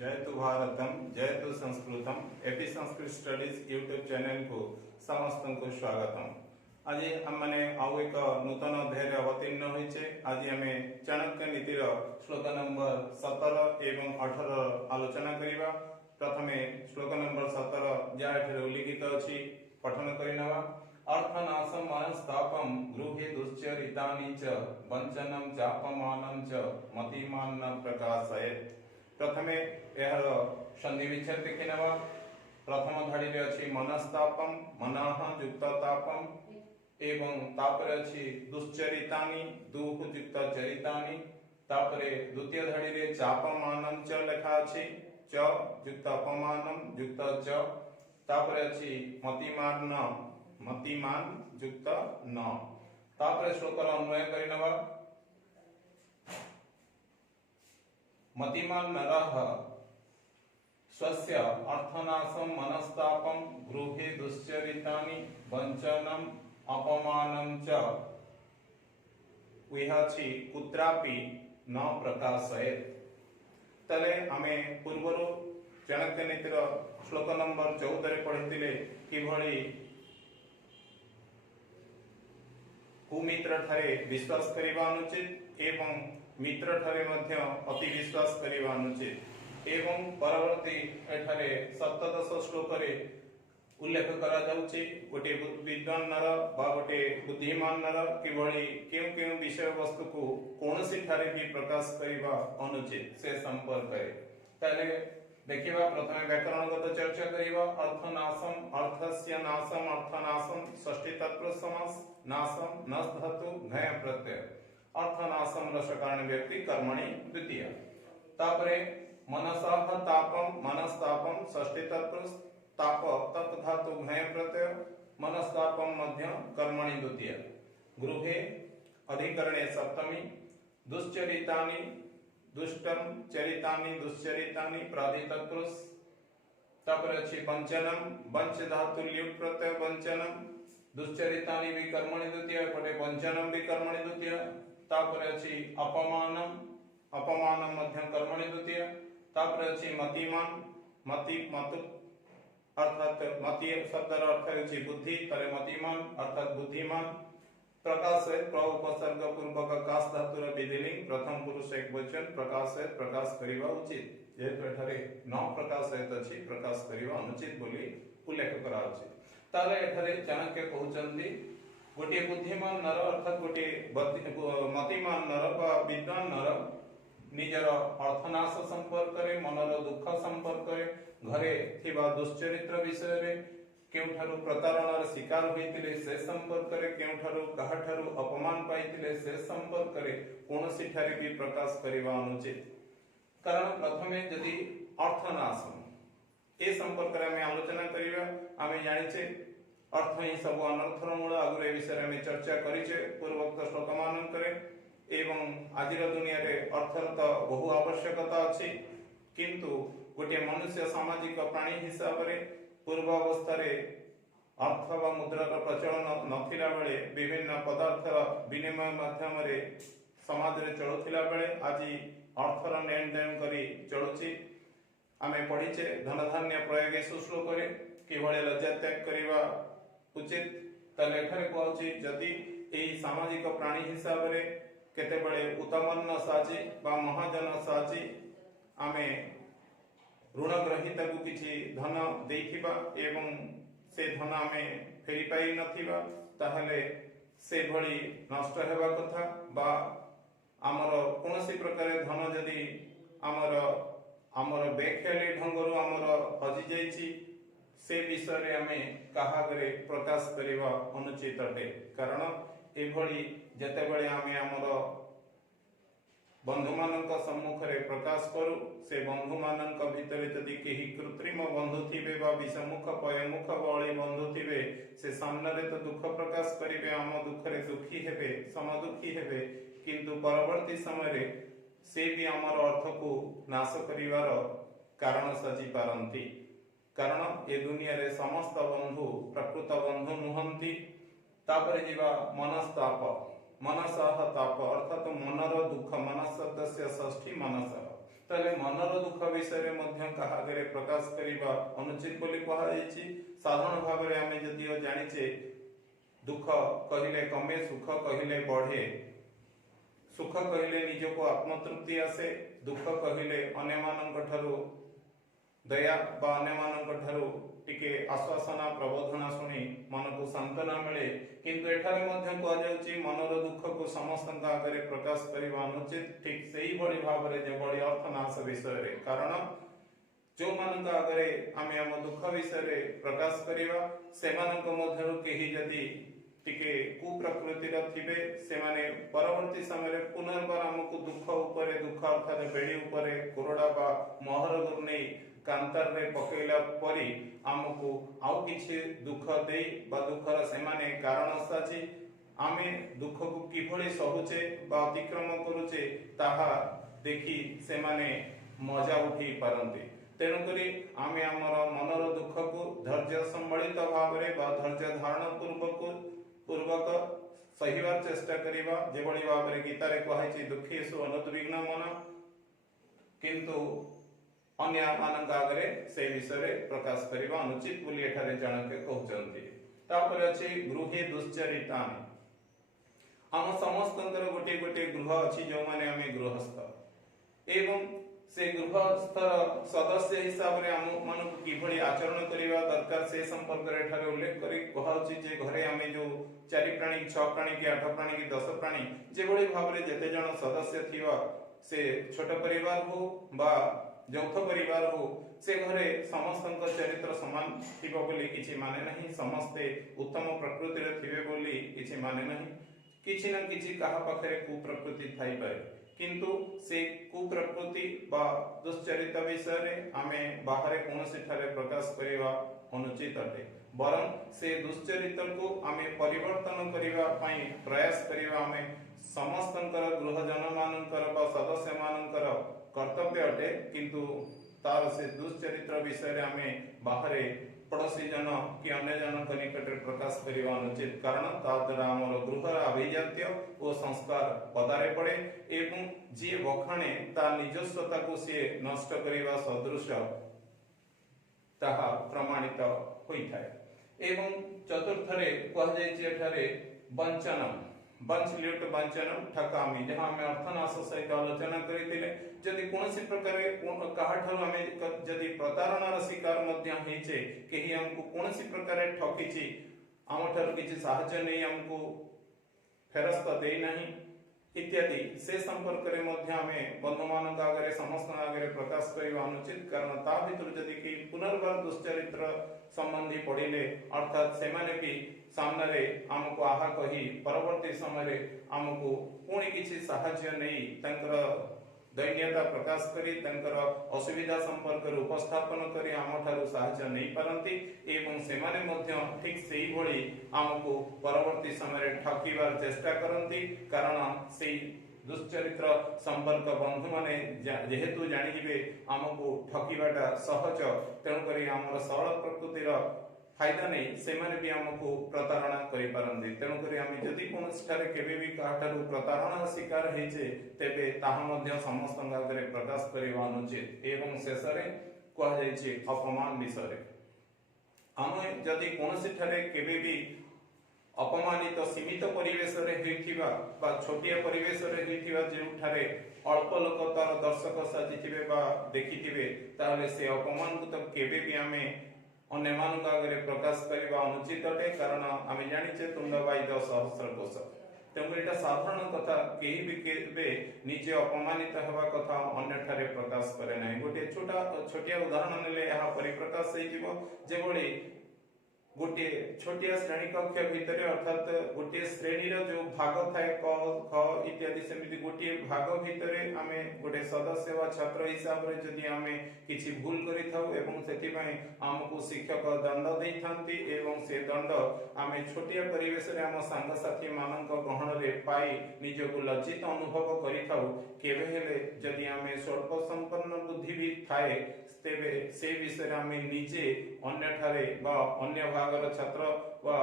जयतु भारतम जयतु संस्कृतम AP Sanskrit studies YouTube channel को समस्त को स्वागतम। आज आम मैंने आउ एक नूतन अध्याय अवतीर्ण होइछे। आज आम चाणक्य नीतिर श्लोक नंबर 17 एवं 18 आलोचना करिबा। प्रथमे श्लोक नंबर 17 जहाँ उल्लिखित अछि पठन करिनवा। अर्थनाशम मनस्तापम गृहे दुश्चरितानि च वंचनम चापमानं च मतिमान न प्रकाशयेत्। प्रथमे यार संधि विच्छेद देखिनवा। प्रथम धाड़ी रे अछि मनस्तापम मनः युक्त तापम एवं तापर अछि दुश्चरितानि दुख युक्त चरितानि। तापरे द्वितीय धाड़ी रे चापमानं च लेखा अछि च युक्त अपमानं युक्त च। तापरे अछि मतिमान युक्त न। तापरे श्लोकर अन्वय करिनवा। मतिमान नरः स्वस्य अर्थनाशं मनस्तापं गृहे दुश्चरितानि वंचनम अपमानं च विहाछि कुत्रापि न प्रकाशयेत्। तले आमे पूर्वरु चाणक्य नीतिर श्लोक नंबर 14 रे पढ़िथिले किभଳି कुमित्र ठारे विश्वास करिबा अनुचित एवं मित्र ठारे मध्य अति विश्वास करिबा अनुचित। एवं परवर्ती एठारे सप्तदश श्लोक रे उल्लेख करा जाउछि गोटे विद्वान नर बा गोटे बुद्धिमान नर किभଳି केउ केउ विषय वस्तु को कोनोसी ठारे भी प्रकाश करिबा अनुचित से संपर्क है। ताले देखिबा प्रथमे व्याकरणगत चर्चा करिबा। अर्थनाशम अर्थस्य नाशम अर्थनाशम षष्ठी तत्पुरुष समास नाशम नस धातु घय प्रत्यय। अर्थनाशम रसकारण व्यक्ति कर्मणि द्वितीय। तापरे मनसः तापम मनस्तापम षष्ठी तत्पुरुष ताप तत् धातु घय प्रत्यय मनस्तापम मध्य कर्मणि द्वितीय। गृहे अधिकरणे सप्तमी। दुश्चरितानि दुष्टम चरितानि दुश्चरितानि प्रादि तत्पुरुष। तापर अछि वंचनम वंच धातु ल्युट प्रत्यय वंचनम दुश्चरितानि भी कर्मणि द्वितीय पटे वंचनम भी कर्मणि द्वितीय। तापर अछि अपमानम अपमानम मध्यम कर्मणि द्वितीय। तापर अछि मतिमान मतु अर्थात मति शब्दर अर्थ अछि बुद्धि तरे मतिमान अर्थात बुद्धिमान। प्रकाश है उपसर्ग पूर्वक काश धातुर विधिलिंग प्रथम पुरुष एक वचन प्रकाश है प्रकाश करिबा उचित। जेहेतु एठारे न प्रकाश है अछि प्रकाश करिबा अनुचित बोली उल्लेख करा अछि। ताले एठारे चाणक्य कहउचंदी गोटे बुद्धिमान नर अर्थात गोटे मतिमान नर बा विद्वान नर निजर अर्थनाश संपर्क रे मनर दुख संपर्क रे घरे थिबा दुश्चरित्र विषय रे केउठारु प्रतारणार शिकार होइतिले से संपर्क रे केउठारु काहाठारु अपमान पाइतिले से संपर्क रे कोनोसी ठारे भी प्रकाश करिबा अनुचित। कारण प्रथमे यदि अर्थनाश ए संपर्क रे हम आलोचना करिबा। आमे जानिछे अर्थ ही सब अनर्थर मूल आगुरे विषय में चर्चा करिछे पूर्वोक्त श्लोक मानकरे। एवं आजिर दुनिया रे अर्थर तो बहु आवश्यकता अछि किंतु गोटे मनुष्य सामाजिक प्राणी हिसाब रे पूर्व अवस्था रे अर्थ व मुद्रार प्रचलन नथिला बेले विभिन्न पदार्थर विनिमय माध्यम रे समाज रे चलुथिला बेले आज अर्थर लेन देन करी चलुछि। आमे पढिछे धन धान्य प्रयोगेषु श्लोक रे किभଳି लज्जा त्याग करिबा उचित। तले एठारे कहउछि जदि एई सामाजिक प्राणी हिसाब रे केतेबेले उत्तमन्न साची बा महाजन साची आमे ऋण ग्रहीता को किछि धन देइथिबा एवं से धन आमे फेरी पाई नथिबा ताहले से भଳି नष्ट हेबा कथा बा हमर कोनोसी प्रकार धन जदि हमर बेखेली ढंगरु हमर हजि जाइछि से विषय रे आमे काहागरे प्रकाश करिबा अनुचित अटे। कारण ए भଳି जतेबेले आमे हमर बंधु मानक सम्मुख रे प्रकाश करू से बंधु मानक भितरे जदि केही कृत्रिम बंधु थिबे बा विषमुख पयमुख बळी बंधु थिबे से सामने रे तो दुख प्रकाश करिवे हम दुख रे दुखी हेबे समदुखी हेबे किंतु परवर्ती समय रे से भी हमर अर्थ को नाश करिवार कारण सजी पारंती। कारण ए दुनिया रे समस्त बंधु प्रकृत बंधु नुहंती। तापर जीवा मनस्ताप मनसः ताप अर्थात मनर दुख मनस शब्द से षष्ठी मनस ताले मनर दुख विषय मध्य कहा आगे प्रकाश करबा अनुचित बोली कहा जायछि। साधारण भाव में आमे जदियो जानिचे दुख कहिले कमे सुख कहिले बढ़े। सुख कहिले निजको आत्मतृप्ति आसे, दुख कहिले अन्य मानक ठारू दया बा अन्य मानक ठारू टिके आश्वासना प्रबोधना सुनी मन को सांत्वना मिले। किंतु एठारे मध्य कह जाउची मनर दुख को समस्त आगे प्रकाश करबा अनुचित। ठीक सेही भली भाव रे जे बड़ी अर्थनाश विषय रे, कारण जो मानक आगे आमे हम दुख विषय रे प्रकाश करिवा सेमानक मध्यरु केही जदी टिके कुप्रकृतिर थिबे से माने परवर्ती समय रे पुनर्बार हमकु दुख उपरे दुख अर्थात बेड़ी उपरे कोरडा बा मोहर गुरनै कांतर रे पकेला परी हमकु आउ किछि दुख देई बा दुखर से माने कारण साची आमे दुख को किभଳି सहुचे बा अतिक्रम करूचे ताहा देखि से माने मजा उठी पारंती। तेणु करी आमे हमर मनर दुख को धैर्य संबलित भाव रे बा धैर्य धारण पूर्वक सहीबार चेष्टा करिबा। जेभଳି भाव रे गीता रे कहैछि दुखेषु अनुद्विग्न मन, किंतु अन्य मानक आगे से विषय रे प्रकाश करिबा अनुचित बोली एठारे जनके कहउचंती। तापर अछि गृहे दुश्चरितानि। हम समस्तंकर गोटे गोटे गृह अछि जो माने आमे गृहस्थ एवं से गृहस्थर सदस्य हिसाब रे हम मन को किभଳି आचरण करिबा दरकार से संपर्क रे ठारे उल्लेख करी कहउछि जे घरे आमे जो 4 प्राणी 6 प्राणी की 8 प्राणी की 10 प्राणी जेभଳି भाव रे जते जण सदस्य थिबा से छोट परिवार हो बा यौथ परिवार हो से घरे समस्तंक चरित्र समान थिबो बोली किछि माने नहीं। समस्ते उत्तम प्रकृति रे थिबे बोली किछि माने नहीं। किछि न किछि कहा पाखरे कुप्रकृति थाई पारे, किंतु से कुप्रकृति बा दुश्चरित विषय रे आमे बाहरे कोनोसी ठारे प्रकाश करिवा अनुचित अटे। बरं से दुश्चरित को आमे परिवर्तन करिवा पई प्रयास करिवा आमे समस्तंकर गृहजन मानकर बा सदस्य मानकर कर्तव्य अटे। किंतु तार से दुश्चरित्र विषय रे आमे बाहरे पड़ोसी जन कि अन्य जन निकट प्रकाश करवा अनुचित, कारण ता द्वारा हमर गृहर अभिजात्य और संस्कार पदारे पड़े एवं जी बखाणे ता निजस्वता को से नष्ट करवा सदृश ताहा प्रमाणित होइथाय। एवं चतुर्थ रे कह जायछि एठारे वंचनम वंचल्युट वंचनम ठकामी, जहां में अर्थनाश सहित आलोचना करितिले। जदि कोनोसी प्रकार काहाठारु आमे जदि प्रतारणार शिकार मध्य हेचे केही हमकु कोनोसी प्रकार ठकीछि हमठारु किछि साहाय्य नै हमकु फेरस्त देई नाही इत्यादि से संपर्क रे मध्य हमें बंधुमान आगे समस्त आगे प्रकाश करवा अनुचित, कारण ता भितर जदि कि पुनर्बार दुश्चरित्र संबंधी पड़िले अर्थात से माने भी सामने रे हमको आहा कही परवर्ती समय रे हमको पुणी किछि साहाय्य नै तंकर दैन्यता प्रकाश करी तंकर असुविधा संपर्क रे उपस्थापन करी हमठारु साहाय्य नै पारंती एवं से माने मध्य ठीक सेही भली हमको परवर्ती समय रे ठकीबार चेष्टा करंती। कारण से दुश्चरित्र संपर्क बंधु माने जेहेतु जानि जिवे हमको ठकीबाटा सहज, तेणु करी हमर सरल प्रकृतिर फायदा नै से माने भी हमको प्रतारणा करि पारंती। तेणु करी हम जदि कोनोसी ठारे केबे भी काहाठारु प्रतारणा शिकार हेचे तेबे ताहा मध्य समस्त आगे प्रकाश करवा अनुचित। एवं शेष रे कह जायछि अपमान विषय रे हम जदि कोनोसी ठारे केबे भी अपमानित सीमित परिवेश रे हेथिबा बा छोटिया परिवेश रे हेथिबा जेउठारे अल्प लोक तार दर्शक साजिथिबे बा देखिथिबे ताले से अपमान को तो केबे भी हमें अन्य मान आगे प्रकाश करवा अनुचित अटे। कारण आम जानिचे तुंडवाइद सहस्र कोश, तेणु एटा साधारण कथा केही भी केबे निजे अपमानित हेबा कथा अन्य ठारे प्रकाश करे नाही। गोटे छोटिया उदाहरण नेले यहा परिप्रकाश होई जिवो। जेभଳି गोटे छोटिया श्रेणी कक्ष भितर अर्थात गोटे श्रेणी रो जो भाग थाए क ख इत्यादि सेमिति गोटे भाग भितर आमे गोटे सदस्य वा छात्र हिसाब रे जदि आमे किछि भूल करि थाउ एवं सेति पय हमकु शिक्षक दंड देई थांती एवं से दंड आमे छोटिया परिवेश रे हम संग साथी मानक ग्रहण रे पाई निजको लज्जित अनुभव करि थाउ। केबे हेले जदि आमे स्वल्प संपन्न बुद्धि भी थाए तेबे से विषय आमे निजे अन्य ठारे बा अन्य भागर छात्र वा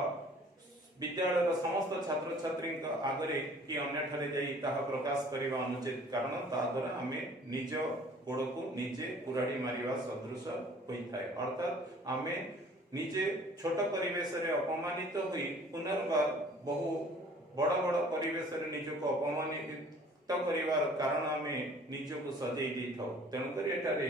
विद्यालय समस्त छात्र छात्री आगे कि अन्य ठारे जाई ताहा प्रकाश करवा अनुचित। कारण ता द्वारा आमे निज ଗୋଡ଼କୁ ନିଜେ କୁରାଢ଼ି ମାରିବା ସଦୃଶ ହୋଇଥାଏ। ଅର୍ଥାତ୍ ଆମେ ନିଜେ ଛୋଟ ପରିବେଶରେ ଅପମାନିତ ହୋଇ ପୁନର୍ବାର ବହୁ ବଡ଼ ବଡ଼ ପରିବେଶରେ ନିଜକୁ ଅପମାନିତ କରିବାର କାରଣ ଆମେ ନିଜକୁ ସଜେଇ ଦେଇଥାଉ। ତେଣୁକରି ଏଠାରେ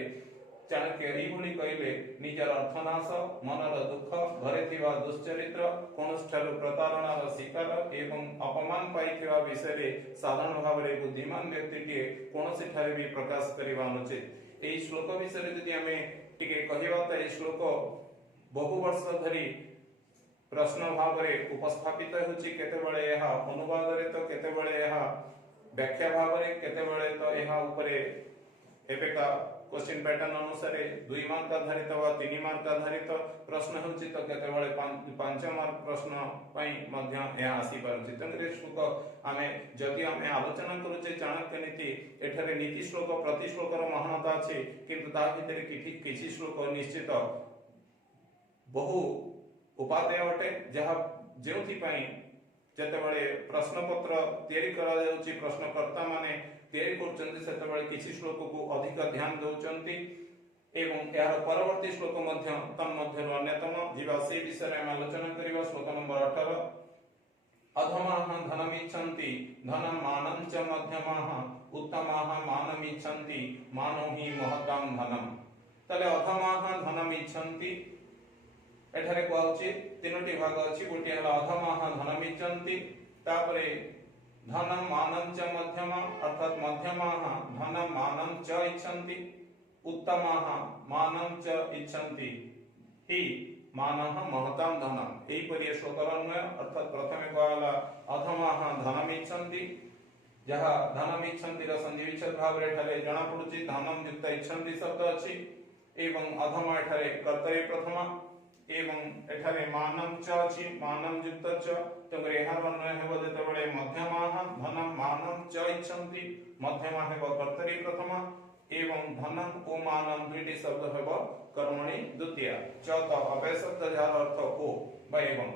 ଚାଣକ୍ୟ ଏଇଭଳି କହିଲେ, ନିଜର ଅର୍ଥନାଶ, ମନର ଦୁଃଖ, ଘରେ ଥିବା ଦୁଶ୍ଚରିତ୍ର, କୌଣସିଠାରୁ ପ୍ରତାରଣାର ଶିକାର ଏବଂ ଅପମାନ ପାଇଥିବା ବିଷୟରେ ସାଧାରଣ ଭାବରେ ବୁଦ୍ଧିମାନ ବ୍ୟକ୍ତିଟିଏ କୌଣସିଠାରେ ବି ପ୍ରକାଶ କରିବା ଅନୁଚିତ। ଏହି ଶ୍ଲୋକ ବିଷୟରେ ଯଦି ଆମେ ଟିକେ କହିବା ତ ଏହି ଶ୍ଲୋକ ବହୁ ବର୍ଷ ଧରି ପ୍ରଶ୍ନ ଭାବରେ ଉପସ୍ଥାପିତ ହେଉଛି। କେତେବେଳେ ଏହା ଅନୁବାଦରେ ତ କେତେବେଳେ ଏହା ବ୍ୟାଖ୍ୟା ଭାବରେ, କେତେବେଳେ ତ ଏହା ଉପରେ ଏବେକା क्वेश्चन पैटर्न अनुसार 2 मार्क आधारित वा 3 मार्क आधारित प्रश्न होछि तो केतेबेले 5 मार्क प्रश्न पई मध्य यह आसी पारुछि। तंगरे श्लोक आमे जदि आमे आलोचना करूचे चाणक्य नीति, एठारे नीति श्लोक प्रति श्लोकर महानता अछि, किंतु ता भितरे किछि श्लोक निश्चित बहु उपादेय अटे, जहा जेउथि पई जेतेबेले प्रश्न पत्र तयारी करा जाउछि, प्रश्नकर्ता माने तैयारी करछन्ति सेतेबेले किछि श्लोक को अधिक ध्यान दउछन्ति एवं यार परवर्ती श्लोक मध्य तन्मध्यरु अन्यतम जीवा से विषय में आलोचना करिवा। श्लोक नंबर 18 अधमाः धनमिच्छन्ति धनं मानं च मध्यमाः उत्तमाः मानमिच्छन्ति मानो हि महतां धनम्। तले अधमाः धनमिच्छन्ति एठारे कहउछि तीनोटी भाग अछि। गोटे हला अधमाः धनमिच्छन्ति, तापरे धनम मानं च मध्यमा अर्थात मध्यमाः धनम मानं च इच्छन्ति, उत्तमाः मानं च इच्छन्ति हि मानः महतां धनम्। एही परि श्लोकर अन्वय अर्थात प्रथमे कहला अधमाः धनम इच्छन्ति, जहा धनम इच्छन्ति र संधि विच्छेद भाव रे ठारे जणा पडुछि धनम युक्त इच्छन्ति शब्द अछि एवं अधमा एठारे कर्तरी प्रथमा एवं एठारे मानं च अछि मानं युक्त च। तो एहार अन्वय हेबो जेतेबेले मध्यमाः धनम मानं च इच्छन्ति, मध्यमा हेबो कर्तरी प्रथमा एवं धनम ओ मानं दुईटी शब्द हेबो कर्मणि द्वितीय। च तो अव्यय शब्द जार अर्थ ओ बा एवं।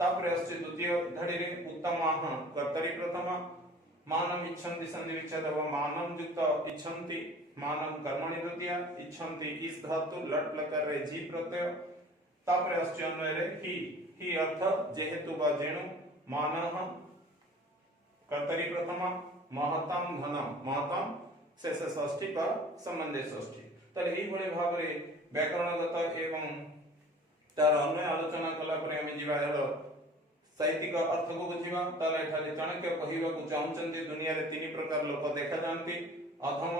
तापरे अस्ति द्वितीय धड़ी रे उत्तमाः कर्तरी प्रथमा, मानं इच्छन्ति संधि विच्छेद हेबो मानं युक्त इच्छन्ति, मानं कर्मणि द्वितीय, इच्छन्ति इस धातु लट लकार रे जी प्रत्यय। तापरे अस्ति अन्वय रे ही अर्थ जेहेतु बा जेणु, मानः कर्तरी प्रथमा, महतां धनम महतां शेष षष्ठी बा संबंधी षष्ठी। तले एही भଳି भाबरे व्याकरणगत एवं तार अन्वय आलोचना कला परे हम जीवा एरो साहित्यिक अर्थ को बुझिबा। ताले एठाले चाणक्य कहिबा को चाहुचंती दुनिया रे तीन प्रकार लोक देखा जानती, अधम,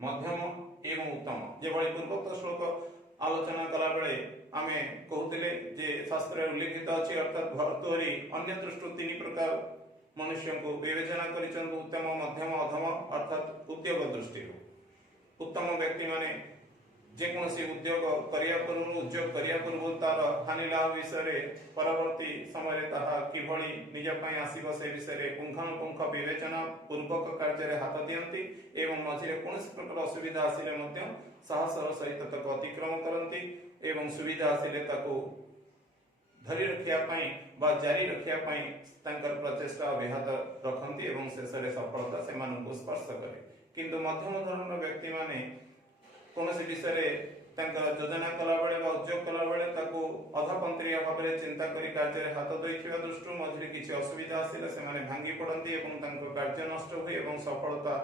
मध्यम एवं उत्तम। जे भଳି पूर्वोक्त श्लोक आलोचना कला बेले आमे कहउतिले जे शास्त्र उल्लेखित अछि, अर्थात भर्तृहरि अन्य दृष्टि तीन प्रकार मनुष्य को विवेचना करिछन, उत्तम, मध्यम, अधम अर्थात उद्योग दृष्टि। उत्तम व्यक्ति माने जे कोनसी उद्योग करिया पूर्व तार हानि लाभ विषय परवर्ती समय ताहा किभଳି निज पई आसीबो से विषय पुंखानुपुंख विवेचना पूर्वक कार्य रे हाथ दियंती एवं मझिरे कोनसी प्रकार असुविधा आसिले मध्य साहसर सहित तक अतिक्रम करंती एवं सुविधा आसिले ताको धरी रखिया पई बा जारी रखिया पई तांकर प्रचेष्टा अव्याहत रखंती एवं शेषरे सफलता से मानकु स्पर्श करे। किंतु मध्यम धरणर व्यक्ति माने कोनसी विषय तांकर योजना कला बेले बा उद्योग कला बेले ताको अधपंत्रिया भाबरे चिंता करी कार्य रे हाथ दैथिबा दृष्टि मझिरे किछि असुविधा आसिले से माने भांगी पड़ंती एवं तांको कार्य नष्ट होय एवं सफलता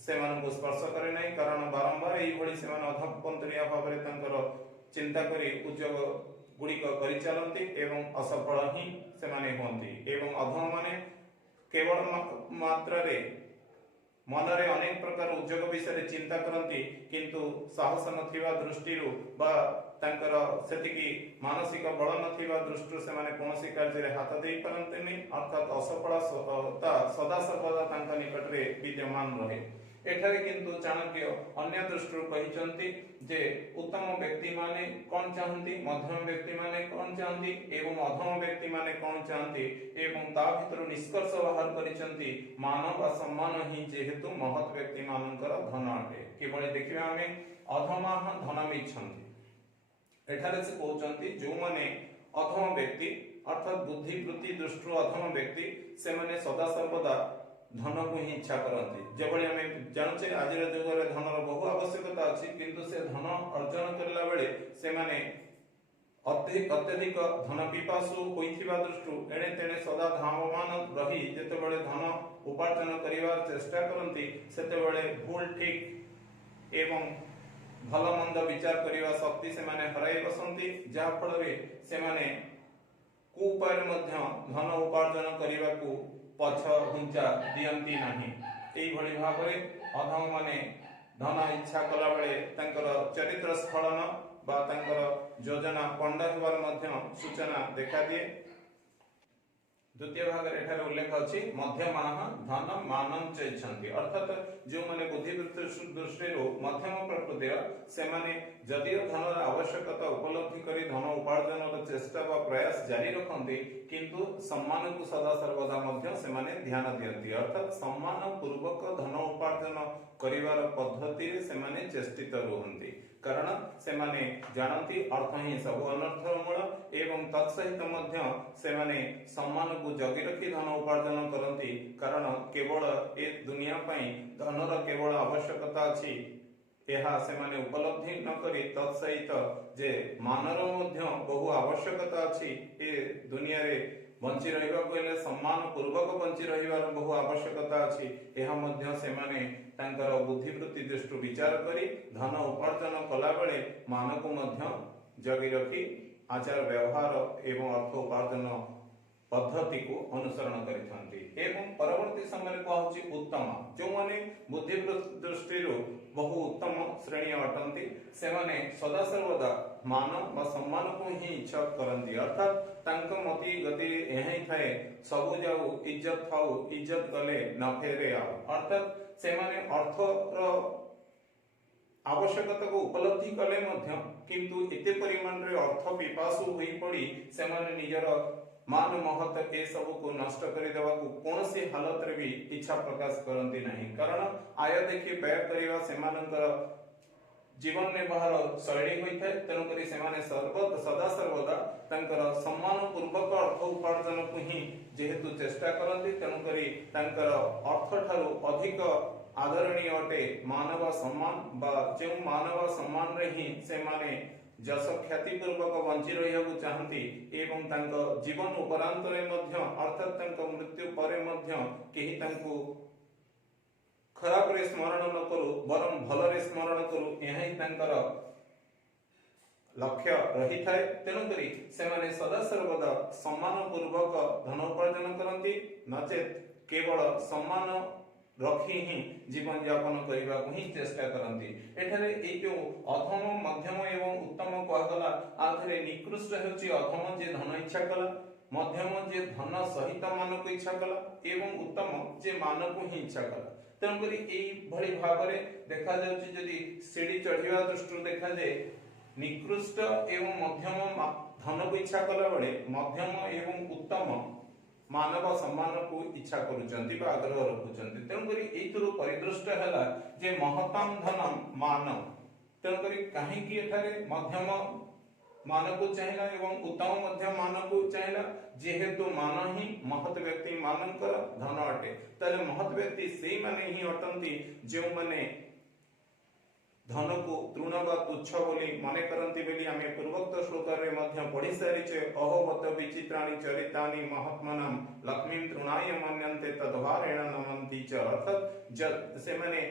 से मानकु स्पर्श करे नै, कारण बारंबार एही भଳି से माने अधपंत्रिया भाबरे तांकर चिंता करी उद्योग गुड़िक करि चलंती एवं असफल ही से माने होंती एवं अधम माने केवल मात्र रे मनरे अनेक प्रकार उद्योग विषय चिंता करंती, किंतु साहस नथिबा दृष्टिरु बा तांकर सेतिकी मानसिक बल नथिबा दृष्टिरु से माने कोनसी कार्य रे हाथ देई परंतनी, अर्थात असफलता सदा सर्वदा तांका निकट रे विद्यमान रहे। एठारे किंतु चाणक्य अन्य दृष्टिरु कहिचंती जे उत्तम व्यक्ति माने कोन चाहंती, मध्यम व्यक्ति माने कोन चाहंती एवं अधम व्यक्ति माने कोन चाहंती एवं ता भितरु निष्कर्ष बाहर करिचंती मानव सम्मान ही जेहेतु महत व्यक्ति मानकर धन अटे। केवल देखिबा हमें अधमाः धनम इच्छन्ति, एठारे से कहउचंती जो माने अधम व्यक्ति अर्थात बुद्धि वृत्ति दृष्टिरु अधम व्यक्ति से माने सदा सर्वदा धन को ही इच्छा करती जेभली आम जानचे आज जुगे धनर बहु आवश्यकता अच्छी किंतु से धन अर्जन करला बेले से माने अत्यधिक धन पिपासु होइथिबा दृष्टि एणे तेणे सदा धावमान रही जेतेबेले धन उपार्जन करिवार चेष्टा करती सेतेबेले भूल ठीक एवं भल मंद विचार करिवा शक्ति से माने हराई बसंती जहा फल रे से माने कुउपाय मध्य धन उपार्जन करिवा को पछ हुंचा दियंती नाही एई भली भाबरे अधम माने धन इच्छा कला बेले तांकर चरित्र स्खलन बा तांकर योजना पंडा हेबार मध्य सूचना देखा दिए। द्वितीय भाग एठार उल्लेख अछि मध्यमाः धन मानं च इच्छन्ति अर्थात जो माने बुद्धि दृष्टि मध्यम प्रकृतिर से माने जदियो धनर आवश्यकता उपलब्धि करी धन उपार्जन चेष्टा वा प्रयास जारी रखन्ति किंतु सम्मान को सदा सर्वदा मध्य से माने ध्यान दियंती अर्थात सम्मान पूर्वक धन उपार्जन करिवार पद्धति रे से माने चेष्टित रुहन्ति कारण से माने जानती अर्थ ही सब अनर्थ मूल एवं तत्सहित मध्य से माने सम्मान को जगी रखी धन उपार्जन करती कारण केवल ए दुनिया पई धनर केवल आवश्यकता अछि एहा से माने उपलब्धि न करी तत्सहित जे मानर मध्य बहु आवश्यकता अछि ए दुनिया रे बंची रहिबा कोइले सम्मान पूर्वक बंची रहिबार बहु आवश्यकता अछि एहा मध्य से माने तांकर बुद्धिवृत्ति दृष्टि विचार करी धन उपार्जन कला बेले मान को मध्य जगी रखी आचार व्यवहार एवं अर्थ उपार्जन पद्धति को अनुसरण करिथांती एवं परवर्ती समय कहउची उत्तम जो माने बुद्धि दृष्टि बहु उत्तम श्रेणी अटंती से माने सदा सर्वदा मान व सम्मान को ही इच्छा करंती अर्थात तांक मति गति एही थाए सबु जाऊ इज्जत थाऊ इज्जत गले न फेरे आओ अर्थात से माने अर्थ रो आवश्यकता को उपलब्धि कले मध्य किंतु एते परिमाण रे अर्थ पिपासु होई पड़ी से माने निजर मान महत ए सब को नष्ट कर देवा को कौन सी हालत रे भी इच्छा प्रकाश करंती नहीं कारण आय देखि व्यय करिवा सेमानकर जीवन निर्वाह शैली होई थाए तेनु करी सेमाने सदा सर्वदा तांकर सम्मान पूर्वक अर्थ उपार्जन को ही जेहेतु चेष्टा करंती तेनु करी तांकर अर्थ ठारू अधिक आदरणीय अटे मानव सम्मान बा जे मानव सम्मान रे ही सेमाने जस ख्याति पूर्वक बंची रहिया को चाहती एवं तांको जीवन उपरांत रे मध्य अर्थात तांको मृत्यु परे मध्य केही तांको खराब रे स्मरण न करू बरम भल रे स्मरण करू एही तांकर लक्ष्य रही थाए तेनु करी से माने सदा सर्वदा सम्मान पूर्वक धन उपार्जन करंती नचेत केवल सम्मान रखी ही जीवन यापन करने को ही चेष्टा करती एठारे ए जो अधम मध्यम एवं उत्तम कहगला आधरे निकृष्ट हेउची अधम जे धन इच्छा कला मध्यम जे धन सहित मान को इच्छा कला एवं उत्तम जे मान को ही इच्छा कला तेणु करी एई भली भाबरे देखा जाउची जदी सीढ़ी चढ़िवा दृष्टि देखा जाए निकृष्ट एवं मध्यम धन को इच्छा कला बेले मध्यम एवं उत्तम मानव सम्मान को इच्छा करूचंती बा आग्रह रखुचंती तेणु करी एइतरु परिदृष्ट हैला जे महताम धनम मान तेणु करी काहे कि एठारे मध्यम मान को चाहिला एवं उत्तम मध्यम मान को चाहिला जेहेतु मान ही महत व्यक्ति मानकर धन अटे तले महत व्यक्ति सेही माने ही अटंती जे माने धन को तृण बा तुच्छ बोली माने करंती बेली आमे पूर्वोक्त श्लोक रे मध्य पढ़ी सारिचे अहोवत विचित्राणि चरितानि महात्मनम लक्ष्मीं तृणाय मन्यन्ते तद्वारेण नमन्ति च अर्थात से माने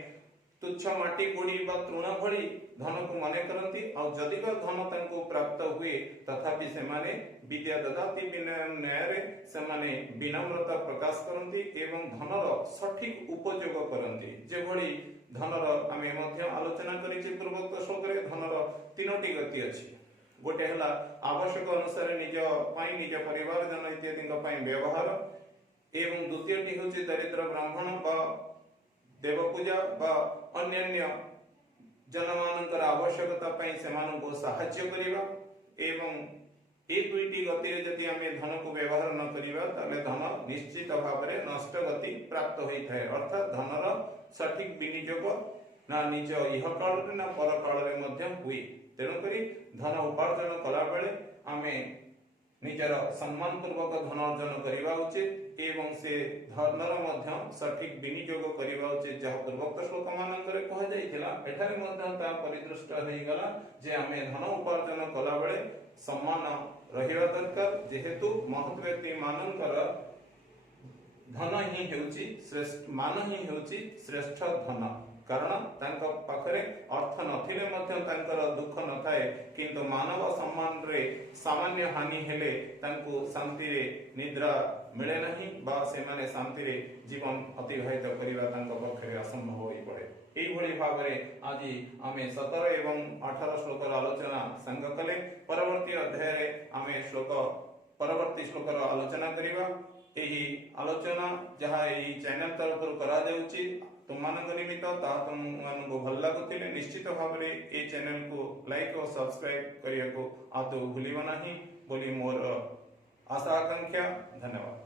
तुच्छ माटी गोड़ी बा तृण भली धन को माने करंती और जदि धन तनको प्राप्त हुए तथापि से माने विद्या ददाति विनय न्याय से माने विनम्रता प्रकाश करंती एवं धनर सठिक उपयोग करंती जे भली धनर आमे मध्य आलोचना करिछि पूर्वोक्त श्लोक रे धनर तीनोटी गति अछि गोटे हला आवश्यक अनुसार निज पाई निज परिवार जन इत्यादि पई व्यवहार एवं द्वितीयटी होछि दरिद्र ब्राह्मण बा देव पूजा बा अन्य जनमानकर आवश्यकता पई सेमान को सहाय्य करिवा एवं ए दुईटी गति रे जदि आमे धन को व्यवहार न करिवा तले धन निश्चित भाव रे नष्ट गति प्राप्त होई थाए अर्थात धनर सठिक विनियोग ना निज इह काल रे ना पर काल रे मध्य हुई तेणु करी धन उपार्जन कला बेले आमे ନିଜର ସମ୍ମାନ ପୂର୍ବକ ଧନ ଅର୍ଜନ କରିବା ଉଚିତ ଏବଂ ସେ ଧନର ମଧ୍ୟ ସଠିକ ବିନିଯୋଗ କରିବା ଉଚିତ ଯାହା ପୂର୍ବୋକ୍ତ ଶ୍ଲୋକ ମାନଙ୍କରେ କୁହାଯାଇଥିଲା। ଏଠାରେ ମଧ୍ୟ ତାହା ପରିଦୃଷ୍ଟ ହେଇଗଲା ଯେ ଆମେ ଧନ ଉପାର୍ଜନ କଲା ବେଳେ ସମ୍ମାନ ରହିବା ଦରକାର, ଯେହେତୁ ମହତ୍ ବ୍ୟକ୍ତି ମାନଙ୍କର ଧନ ହିଁ ହେଉଛି ମାନ ହିଁ ହେଉଛି ଶ୍ରେଷ୍ଠ ଧନ। କାରଣ ତାଙ୍କ ପାଖରେ ଅର୍ଥ ନଥିଲେ ମଧ୍ୟ ତାଙ୍କର ଦୁଃଖ ନଥାଏ, କିନ୍ତୁ ମାନବ ସମ୍ମାନରେ ସାମାନ୍ୟ ହାନି ହେଲେ ତାଙ୍କୁ ଶାନ୍ତିରେ ନିଦ୍ରା ମିଳେ ନାହିଁ ବା ସେମାନେ ଶାନ୍ତିରେ ଜୀବନ ଅତିବାହିତ କରିବା ତାଙ୍କ ପକ୍ଷରେ ଅସମ୍ଭବ ହୋଇପଡ଼େ। এইভাবে ভাবে আজি আমি 17 এবং 18 শ্লোকর আলোচনা সাঙ্গ কলে। পরবর্তী অধ্যায়ে আমি পরবর্তী শ্লোকর আলোচনা করিবা। ଏହି ଆଲୋଚନା ଯାହା ଏହି ଚ୍ୟାନେଲ ତରଫରୁ କରାଯାଉଛି ତୁମମାନଙ୍କ ନିମିତ୍ତ ତାହା ତୁମମାନଙ୍କୁ ଭଲ ଲାଗୁଥିଲେ ନିଶ୍ଚିତ ଭାବରେ ଏହି ଚ୍ୟାନେଲକୁ ଲାଇକ୍ ଓ ସବସ୍କ୍ରାଇବ କରିବାକୁ ଆଦୌ ଭୁଲିବ ନାହିଁ ବୋଲି ମୋର ଆଶା ଆକାଂକ୍ଷା। ଧନ୍ୟବାଦ।